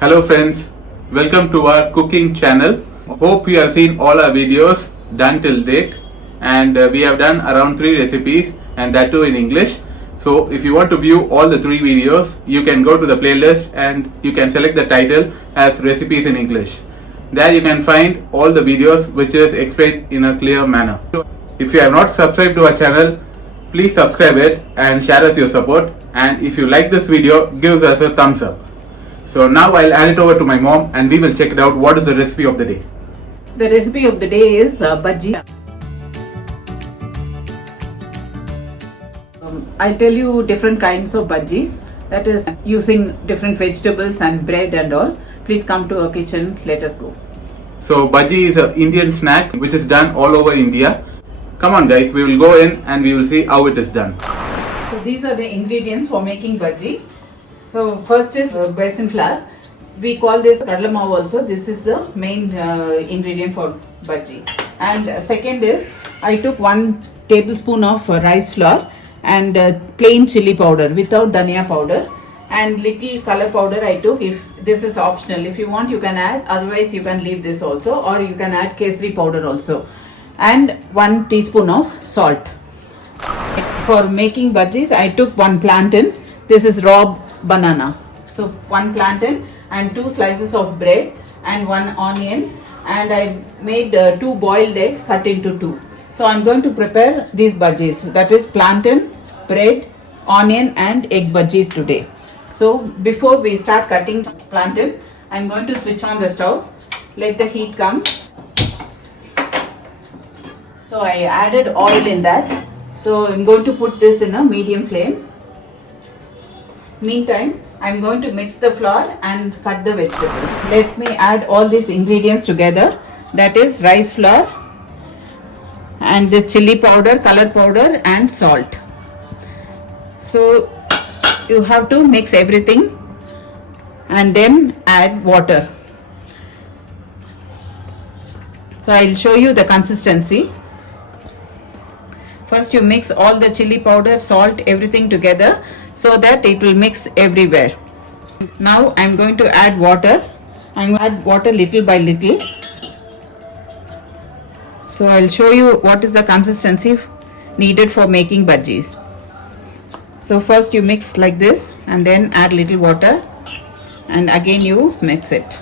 Hello friends, welcome to our cooking channel. Hope you have seen all our videos done till date, and we have done around 3 recipes, and that too in English. So if you want to view all the 3 videos, you can go to the playlist and you can select the title as recipes in English. There you can find all the videos which is explained in a clear manner. If you have not subscribed to our channel, please subscribe it and share us your support, and if you like this video, give us a thumbs up. So now I'll hand it over to my mom and we will check it out what is the recipe of the day. The recipe of the day is bhaji. I'll tell you different kinds of bhajis, that is using different vegetables and bread and all. Please come to our kitchen, let us go. So bhaji is an Indian snack which is done all over India. Come on guys, we will go in and we will see how it is done. So these are the ingredients for making bhaji. So first is besan flour. We call this kadla maav also. This is the main ingredient for bhaji. And second is, I took 1 tablespoon of rice flour and plain chili powder without dhania powder, and little color powder I took. If this is optional, if you want you can add, otherwise you can leave this also, or you can add kesari powder also, and 1 teaspoon of salt. For making bhajis, I took 1 plantain. This is raw banana. So 1 plantain and 2 slices of bread and 1 onion, and I made 2 boiled eggs cut into 2. So I'm going to prepare these bhajis, that is plantain, bread, onion and egg bhajis today. So before we start cutting plantain, I'm going to switch on the stove, let the heat come. So I added oil in that. So I'm going to put this in a medium flame. Meantime, I'm going to mix the flour and cut the vegetables. Let me add all these ingredients together, that is rice flour and this chili powder, color powder and salt. So you have to mix everything and then add water. So I'll show you the consistency. First you mix all the chili powder, salt, everything together so that it will mix everywhere. Now I'm going to add water. I'm going to add water little by little. So I'll show you what is the consistency needed for making bhajis. So first you mix like this and then add little water and again you mix it.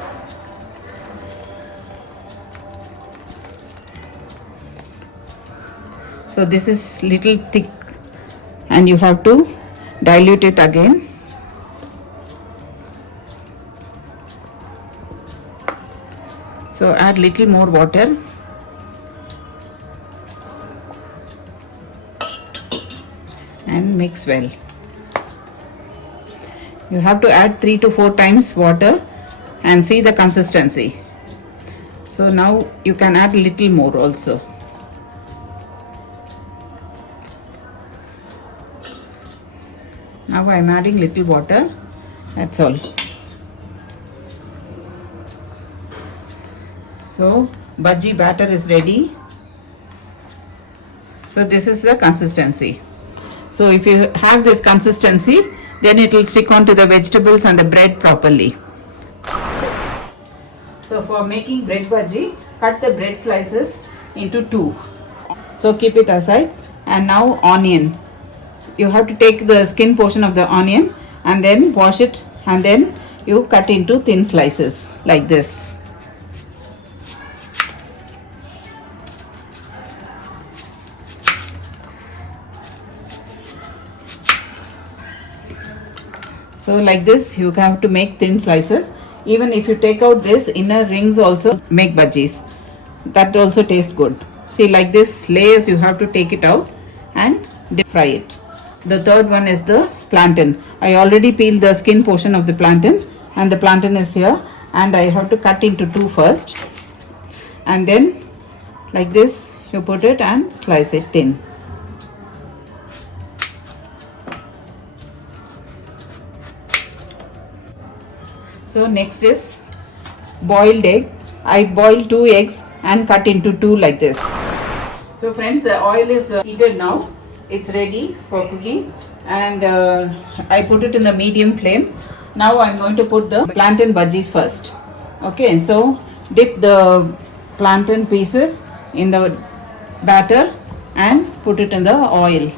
So this is little thick and you have to dilute it again. So add little more water and mix well. You have to add 3 to 4 times water and see the consistency. So now you can add little more also. Now I am adding little water, that's all. So bhaji batter is ready. So this is the consistency. So if you have this consistency, then it will stick onto the vegetables and the bread properly. So for making bread bhaji, cut the bread slices into 2. So keep it aside. And now onion. You have to take the skin portion of the onion and then wash it and then you cut into thin slices like this. So like this you have to make thin slices. Even if you take out this inner rings also make bhajis. That also tastes good. See, like this layers you have to take it out and deep fry it. The third one is the plantain. I already peeled the skin portion of the plantain and the plantain is here, and I have to cut into 2 first and then like this you put it and slice it thin. So next is boiled egg. I boiled 2 eggs and cut into 2 like this. So friends, the oil is heated now. It's ready for cooking, and I put it in the medium flame Now I'm going to put the plantain bhajis first. Okay, so dip the plantain pieces in the batter and put it in the oil.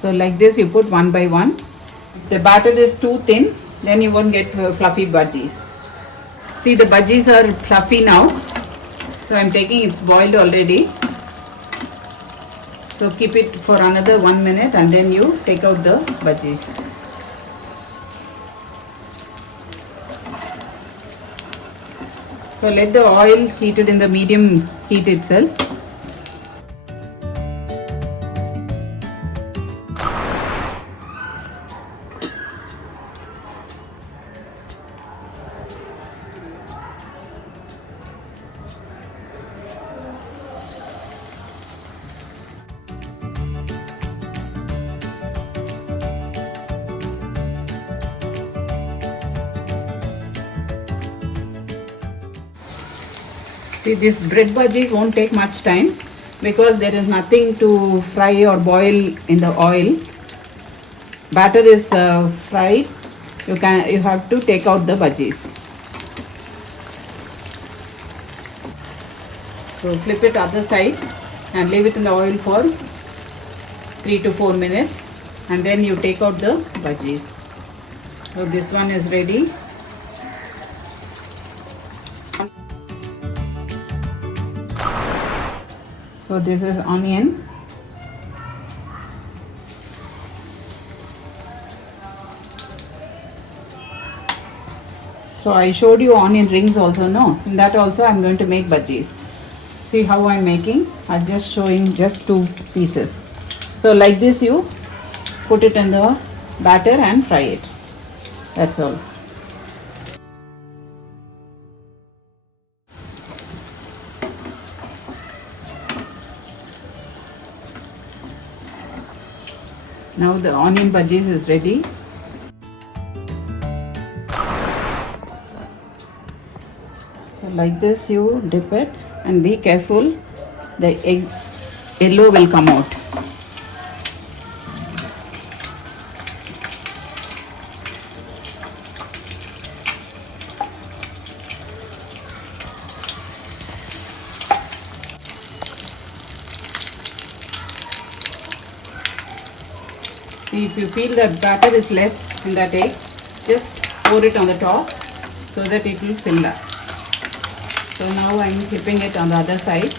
So like this you put one by one. If the batter is too thin, then you won't get fluffy bhajis. See, the bhajis are fluffy now. So I'm taking, it's boiled already. So keep it for another 1 minute and then you take out the bhajis. So let the oil heated in the medium heat itself. See, these bread bhajis won't take much time because there is nothing to fry or boil in the oil. Batter is fried. You have to take out the bhajis. So flip it other side and leave it in the oil for 3 to 4 minutes and then you take out the bhajis. So this one is ready. So this is onion. So I showed you onion rings also, no? In that also I am going to make bhajis. See how I am making? I am just showing just 2 pieces. So like this you put it in the batter and fry it. That's all. Now the onion bhajis is ready. So like this you dip it and be careful, the egg yellow will come out. See, if you feel that batter is less in that egg, just pour it on the top so that it will fill up. So now I am flipping it on the other side.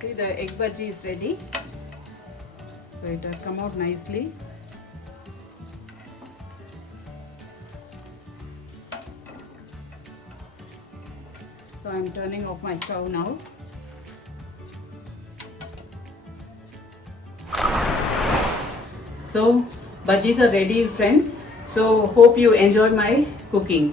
See, the egg bhaji is ready. So it has come out nicely. So I am turning off my stove now. So bhajis are ready, friends. So hope you enjoy my cooking.